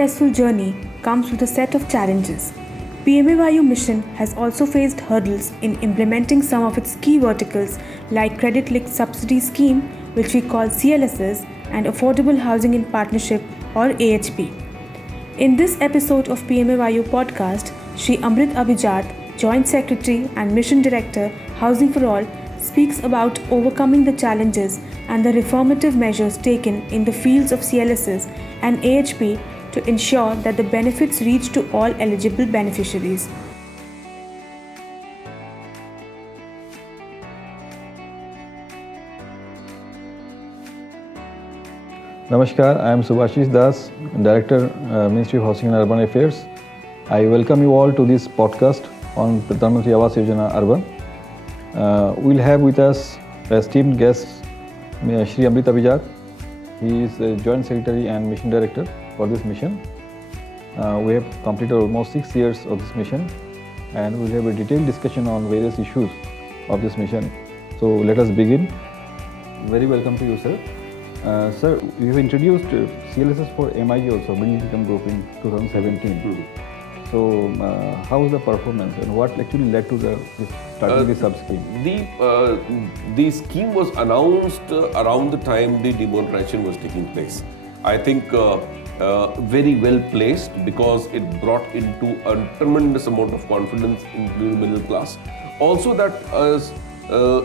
successful journey comes with a set of challenges. PMAYU mission has also faced hurdles in implementing some of its key verticals like Credit Linked Subsidy Scheme, which we call CLSS, and Affordable Housing in Partnership or AHP. In this episode of PMAYU podcast, Shri Amrit Abhijat, Joint Secretary and Mission Director, Housing for All, speaks about overcoming the challenges and the reformative measures taken in the fields of CLSS and AHP to ensure that the benefits reach to all eligible beneficiaries. Namaskar, I am Subhashish Das, Director, Ministry of Housing and Urban Affairs. I welcome you all to this podcast on Pradhan Mantri Awas Yojana Urban. We'll have with us esteemed guest, Shri Amrit Abhijat. He is the Joint Secretary and Mission Director for this mission. We have completed almost 6 years of this mission, and we'll have a detailed discussion on various issues of this mission. So let us begin. Very welcome to you, sir. Sir, you have introduced CLSS for MIG also, Middle Income Group in 2017. So, how was the performance and what actually led to starting the sub-scheme? The scheme was announced around the time the demonetization was taking place. I think very well placed because it brought into a tremendous amount of confidence in the middle class. Also that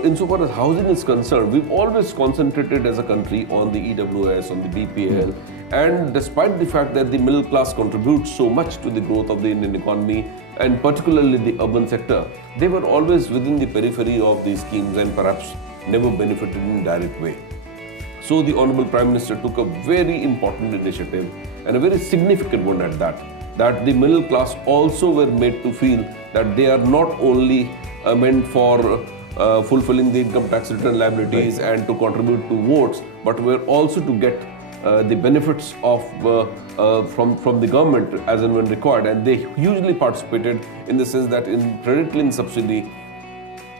insofar as housing is concerned, we've always concentrated as a country on the EWS, on the BPL, and despite the fact that the middle class contributes so much to the growth of the Indian economy, and particularly the urban sector, they were always within the periphery of these schemes and perhaps never benefited in a direct way. So the Honorable Prime Minister took a very important initiative and a very significant one at that the middle class also were made to feel that they are not only meant for fulfilling the income tax return liabilities and to contribute to votes, but were also to get the benefits of from the government as and when required. And they hugely participated in the sense that in credit linked subsidy,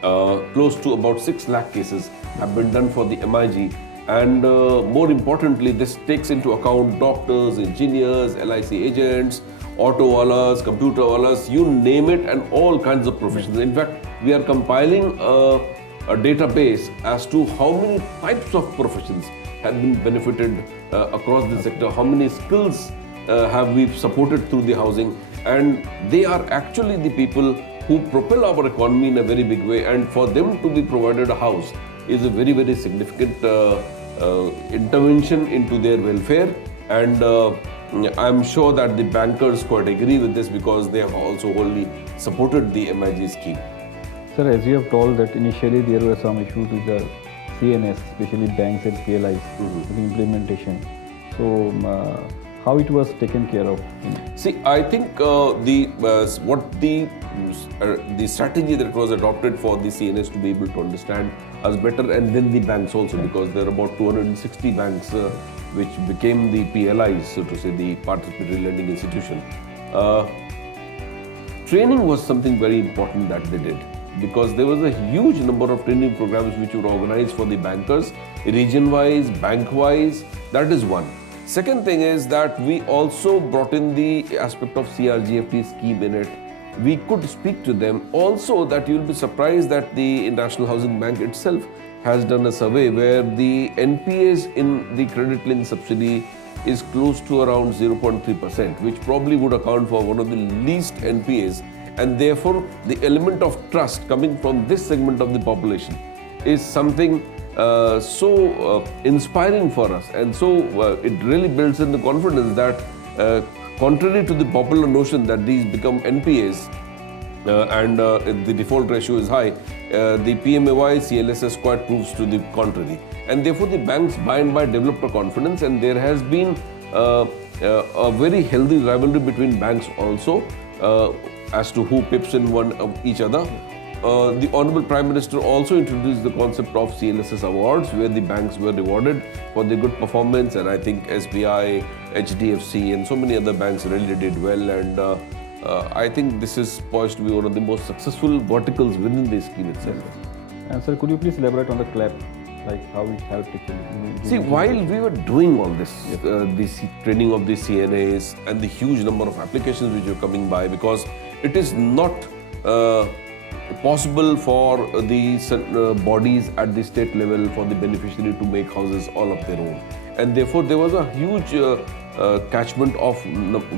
close to about 6 lakh cases have been done for the MIG. And more importantly, this takes into account doctors, engineers, LIC agents, auto wallahs, computer wallahs, you name it, and all kinds of professions. In fact, we are compiling a database as to how many types of professions have been benefited across the sector, how many skills have we supported through the housing, and they are actually the people who propel our economy in a very big way, and for them to be provided a house is a very, very significant intervention into their welfare. And I'm sure that the bankers quite agree with this because they have also wholly supported the MIG scheme. Sir, as you have told that initially there were some issues with the CNS, especially banks and PLIs, with the implementation. So, how it was taken care of? See, I think the strategy that was adopted for the CNS to be able to understand us better, and then the banks also, because there are about 260 banks which became the PLIs, so to say, the participatory lending institution. Training was something very important that they did, because there was a huge number of training programs which were organized for the bankers, region-wise, bank-wise. That is one. Second thing is that we also brought in the aspect of CRGFT scheme in it. We could speak to them. Also, that you'll be surprised that the National Housing Bank itself has done a survey where the NPAs in the credit linked subsidy is close to around 0.3%, which probably would account for one of the least NPAs. And therefore, the element of trust coming from this segment of the population is something so inspiring for us. And so it really builds in the confidence that contrary to the popular notion that these become NPAs and the default ratio is high, the PMAY CLSS quite proves to the contrary. And therefore, the banks by and by developed a confidence, and there has been a very healthy rivalry between banks also as to who pips in one of each other. The Honorable Prime Minister also introduced the concept of CLSS awards, where the banks were rewarded for their good performance, and I think SBI, HDFC and so many other banks really did well, and I think this is poised to be one of the most successful verticals within the scheme itself. And sir, could you please elaborate on the CLAP like how it helped actually? See, while we were doing all this, the training of the CNAs and the huge number of applications which were coming by, because it is not possible for the bodies at the state level for the beneficiary to make houses all of their own. And therefore, there was a huge catchment of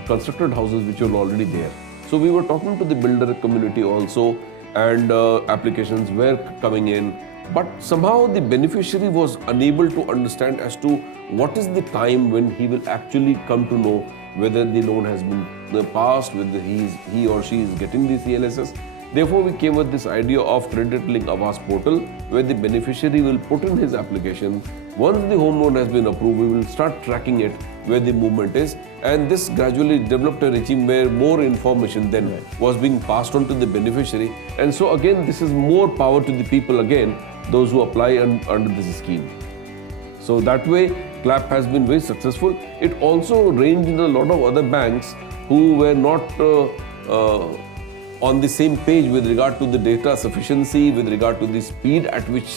constructed houses which were already there. So we were talking to the builder community also, and applications were coming in. But somehow the beneficiary was unable to understand as to what is the time when he will actually come to know whether the loan has been passed, whether he or she is getting the CLSS. Therefore, we came with this idea of Credit Link Awas portal, where the beneficiary will put in his application. Once the home loan has been approved, we will start tracking it, where the movement is. And this gradually developed a regime where more information then was being passed on to the beneficiary. And so again, this is more power to the people again, those who apply under this scheme. So that way, CLAP has been very successful. It also ranged in a lot of other banks who were not on the same page with regard to the data sufficiency, with regard to the speed at which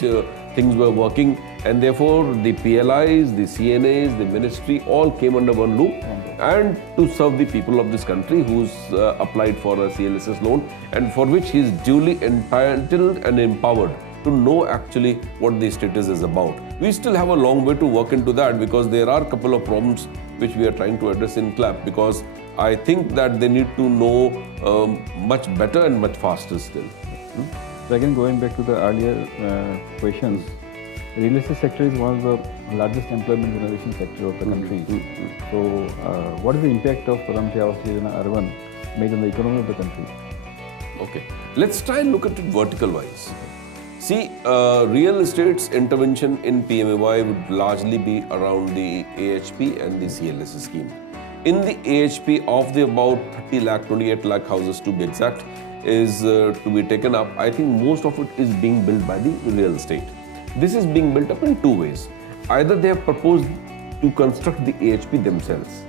things were working, and therefore the PLIs, the CNAs, the ministry all came under one loop and to serve the people of this country who's applied for a CLSS loan, and for which he is duly entitled and empowered to know actually what the status is about. We still have a long way to work into that, because there are a couple of problems which we are trying to address in CLAP, because I think that they need to know much better and much faster still. So again, going back to the earlier questions, real estate sector is one of the largest employment generation sector of the country. So what is the impact of Pradhan Mantri Awas Yojana Urban made on the economy of the country? Okay, let's try and look at it vertical wise. See, real estate's intervention in PMAY would largely be around the AHP and the CLSS scheme. In the AHP, of the about 30 lakh, 28 lakh houses to be exact, is to be taken up, I think most of it is being built by the real estate. This is being built up in two ways. Either they have proposed to construct the AHP themselves.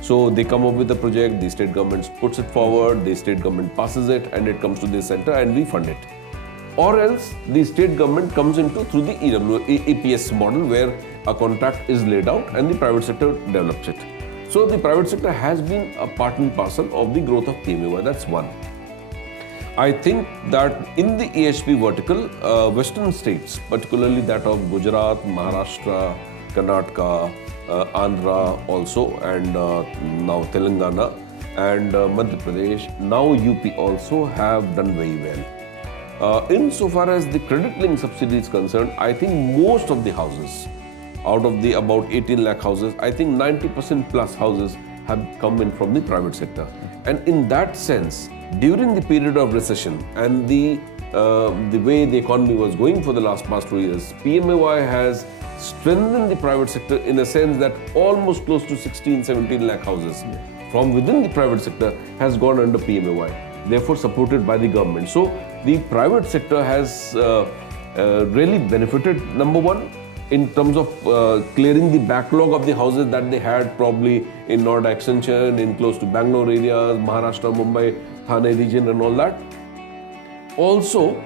So they come up with a project, the state government puts it forward, the state government passes it, and it comes to the center and we fund it. Or else the state government comes into through the EPS model, where a contract is laid out and the private sector develops it. So the private sector has been a part and parcel of the growth of PMAY. That's one. I think that in the AHP vertical, western states, particularly that of Gujarat, Maharashtra, Karnataka, Andhra also, and now Telangana and Madhya Pradesh, now UP also have done very well. Insofar as the credit link subsidy is concerned, I think most of the houses, out of the about 18 lakh houses, I think 90% plus houses have come in from the private sector. And in that sense, during the period of recession and the way the economy was going for the past 2 years, PMAY has strengthened the private sector in a sense that almost close to 16-17 lakh houses from within the private sector has gone under PMAY, therefore supported by the government. So the private sector has really benefited, number one, in terms of clearing the backlog of the houses that they had probably in Noida Extension, in close to Bangalore areas, Maharashtra, Mumbai, Thane region and all that. Also,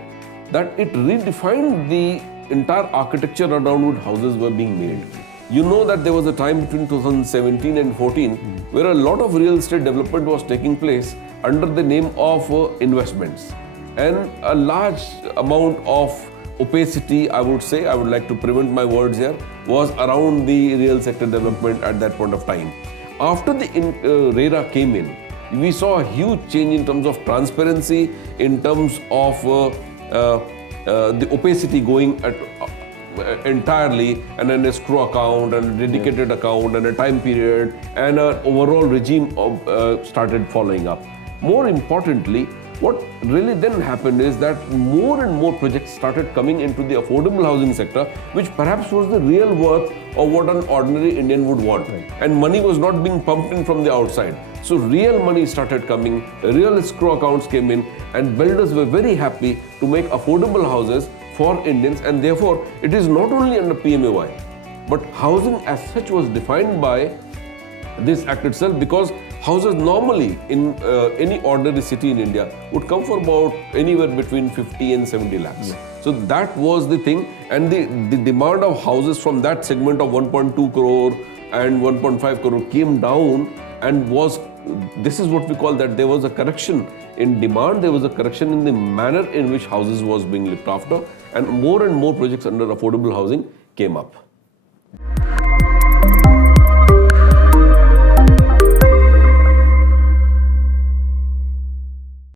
that it redefined the entire architecture around which houses were being made. You know that there was a time between 2017 and 14 where a lot of real estate development was taking place under the name of investments, and a large amount of opacity, I would say, I would like to prevent my words here, was around the real sector development at that point of time. After the RERA came in, we saw a huge change in terms of transparency, in terms of the opacity going at entirely, and an escrow account and a dedicated account and a time period and an overall regime started following up. More importantly, what really then happened is that more and more projects started coming into the affordable housing sector, which perhaps was the real worth of what an ordinary Indian would want. And money was not being pumped in from the outside. So real money started coming, real escrow accounts came in, and builders were very happy to make affordable houses for Indians, and therefore it is not only under PMAY, but housing as such was defined by this act itself, because houses normally in any ordinary city in India would come for about anywhere between 50 and 70 lakhs. So that was the thing, and the demand of houses from that segment of 1.2 crore and 1.5 crore came down, and this is what we call that there was a correction in demand, there was a correction in the manner in which houses was being looked after, and more projects under affordable housing came up.